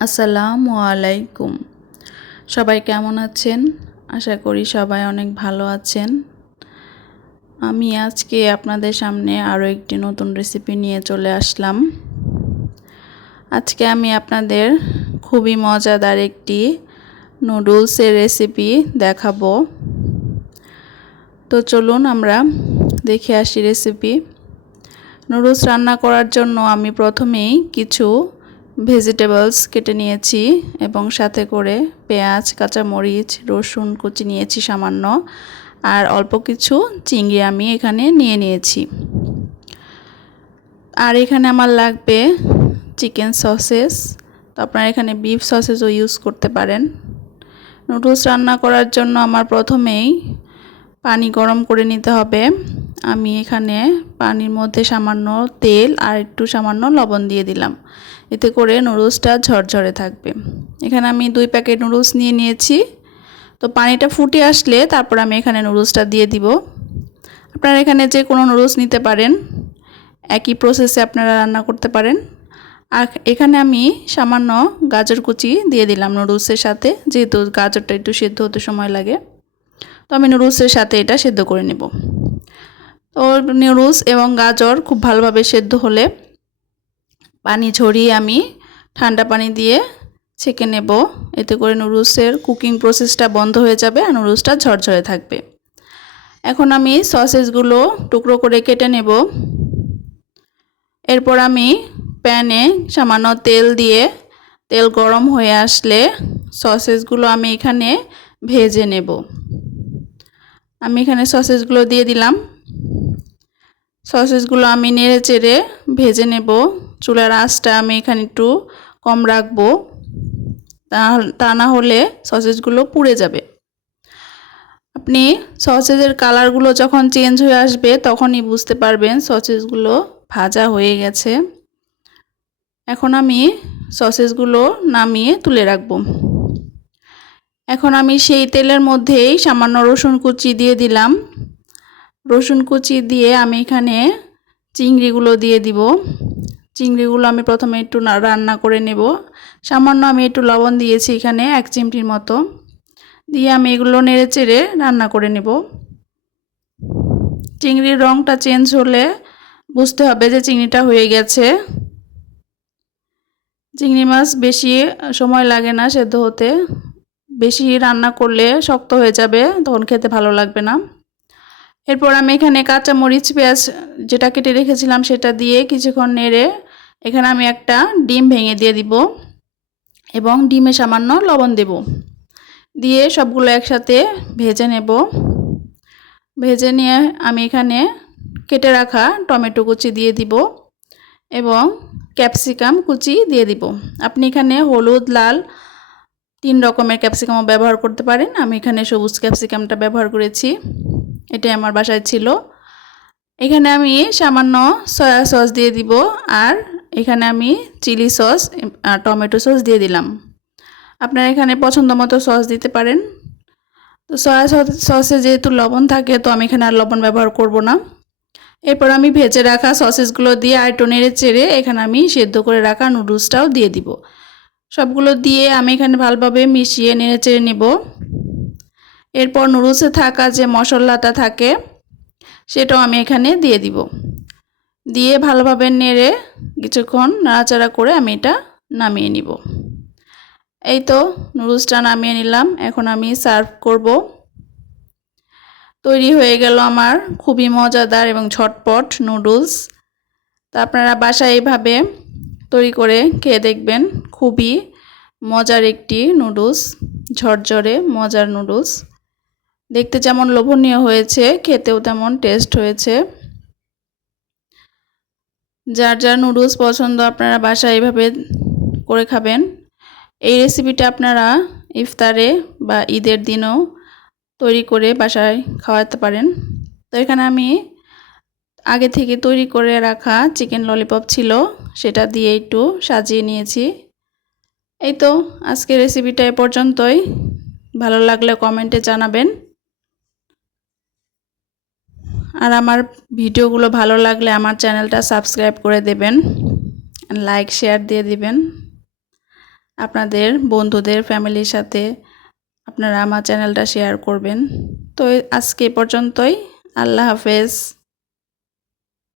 আসসালামু আলাইকুম। সবাই কেমন আছেন? আশা করি সবাই অনেক ভালো আছেন। আমি আজকে আপনাদের সামনে আরও একটি নতুন রেসিপি নিয়ে চলে আসলাম। আজকে আমি আপনাদের খুবই মজাদার একটি নুডলসের রেসিপি দেখাবো। তো চলুন আমরা দেখে আসি রেসিপি। নুডলস রান্না করার জন্য আমি প্রথমেই কিছু ভেজিটেবলস কেটে নিয়েছি এবং সাথে করে পেঁয়াজ, কাঁচামরিচ, রসুন কুচি নিয়েছি সামান্য, আর অল্প কিছু চিংড়ি আমি এখানে নিয়ে নিয়েছি। আর এখানে আমার লাগবে চিকেন সসেস, তো আপনারা এখানে বিফ সসেসও ইউজ করতে পারেন। নুডলস রান্না করার জন্য আমার প্রথমেই পানি গরম করে নিতে হবে। আমি এখানে পানির মধ্যে সামান্য তেল আর একটু সামান্য লবণ দিয়ে দিলাম, এতে করে নুডলসটা ঝরঝরে থাকবে। এখানে আমি 2 প্যাকেট নুডলস নিয়ে নিয়েছি। তো পানিটা ফুটে আসলে তারপর আমি এখানে নুডলসটা দিয়ে দিব। আপনারা এখানে যে কোনো নুডলস নিতে পারেন, একই প্রসেসে আপনারা রান্না করতে পারেন। আর এখানে আমি সামান্য গাজর কুচি দিয়ে দিলাম নুডলসের সাথে, যেহেতু গাজরটা একটু সেদ্ধ হতে সময় লাগে। তো আমি নুডলসের সাথে এটা সেদ্ধ করে নেব। তো নুডলস এবং গাজর খুব ভালোভাবে সেদ্ধ হলে পানি ঝরিয়ে আমি ঠান্ডা পানি দিয়ে ছেঁকে নেব, এতে করে নুডলসের কুকিং প্রসেসটা বন্ধ হয়ে যাবে আর নুডলসটা ঝরঝরে থাকবে। এখন আমি সসেসগুলো টুকরো করে কেটে নেব। এরপর আমি প্যানে সামান্য তেল দিয়ে, তেল গরম হয়ে আসলে সসেসগুলো আমি এখানে ভেজে নেব। আমি এখানে সসেসগুলো দিয়ে দিলাম। সসেসগুলো আমি নেড়ে চেড়ে ভেজে নেব। চুলার আঁচটা আমি এখানে একটু কম রাখবো, তা না হলে সসেসগুলো পুড়ে যাবে। আপনি সসেসের কালারগুলো যখন চেঞ্জ হয়ে আসবে তখনই বুঝতে পারবেন সসেসগুলো ভাজা হয়ে গেছে। এখন আমি সসেসগুলো নামিয়ে তুলে রাখবো। এখন আমি সেই তেলের মধ্যেই সামান্য রসুন কুচি দিয়ে দিলাম। রসুন কুচি দিয়ে আমি এখানে চিংড়িগুলো দিয়ে দিব। চিংড়িগুলো আমি প্রথমে একটু রান্না করে নেব। সামান্য আমি একটু লবণ দিয়েছি এখানে 1 চিমটির মতো, দিয়ে আমি এগুলো নেড়ে চেড়ে রান্না করে নেব। চিংড়ির রঙটা চেঞ্জ হলে বুঝতে হবে যে চিংড়িটা হয়ে গেছে। চিংড়ি মাছ বেশি সময় লাগে না সেদ্ধ হতে, বেশি রান্না করলে শক্ত হয়ে যাবে, তখন খেতে ভালো লাগবে না। এরপর আমি এখানে কাঁচামরিচ, পেঁয়াজ যেটা কেটে রেখেছিলাম সেটা দিয়ে কিছুক্ষণ নেড়ে এখানে আমি একটা ডিম ভেঙে দিয়ে দিব এবং ডিমে সামান্য লবণ দেব, দিয়ে সবগুলো একসাথে ভেজে নেব। ভেজে নিয়ে আমি এখানে কেটে রাখা টমেটো কুচি দিয়ে দিব এবং ক্যাপসিকাম কুচি দিয়ে দিব। আপনি এখানে হলুদ, লাল 3 রকমের ক্যাপসিকামও ব্যবহার করতে পারেন। আমি এখানে সবুজ ক্যাপসিকামটা ব্যবহার করেছি, এটাই আমার বাসায় ছিল। এখানে আমি সামান্য সয়া সস দিয়ে দিব, আর এখানে আমি চিলি সস আর টমেটো সস দিয়ে দিলাম। আপনারা এখানে পছন্দ মতো সস দিতে পারেন। তো সয়া সসে যেহেতু লবণ থাকে, তো আমি এখানে আর লবণ ব্যবহার করব না। এরপর আমি ভেজে রাখা সসেসগুলো দিয়ে আর একটু নেড়ে চেড়ে এখানে আমি সেদ্ধ করে রাখা নুডলসটাও দিয়ে দিব। সবগুলো দিয়ে আমি এখানে ভালোভাবে মিশিয়ে নেড়ে চেড়ে নেব। এরপর নুডলসে থাকা যে মশলাটা থাকে সেটাও আমি এখানে দিয়ে দিব। দিয়ে ভালোভাবে নেড়ে কিছুক্ষণ নাড়াচাড়া করে আমি এটা নামিয়ে নিব। এই তো নুডলসটা নামিয়ে নিলাম। এখন আমি সার্ভ করব। তৈরি হয়ে গেল আমার খুবই মজাদার এবং ঝটপট নুডলস। তো আপনারা বাসায় এইভাবে তৈরি করে খেয়ে দেখবেন। খুবই মজার একটি নুডলস, ঝরঝরে মজার নুডলস। দেখতে যেমন লোভনীয় হয়েছে, খেতেও তেমন টেস্ট হয়েছে। যার যার নুডলস পছন্দ আপনারা বাসায় এইভাবে করে খাবেন। এই রেসিপিটা আপনারা ইফতারে বা ঈদের দিনেও তৈরি করে বাসায় খাওয়াতে পারেন। তো এখানে আমি আগে থেকে তৈরি করে রাখা চিকেন ললিপপ ছিল, সেটা দিয়ে একটু সাজিয়ে নিয়েছি। এই তো আজকের রেসিপিটা এ পর্যন্তই। ভালো লাগলে কমেন্টে জানাবেন, আর আমার ভিডিওগুলো ভালো লাগলে আমার চ্যানেলটা সাবস্ক্রাইব করে দেবেন, লাইক শেয়ার দিয়ে দিবেন। আপনাদের বন্ধুদের ফ্যামিলির সাথে আপনারা আমার চ্যানেলটা শেয়ার করবেন। তো আজকে এ পর্যন্তই। আল্লাহ হাফেজ।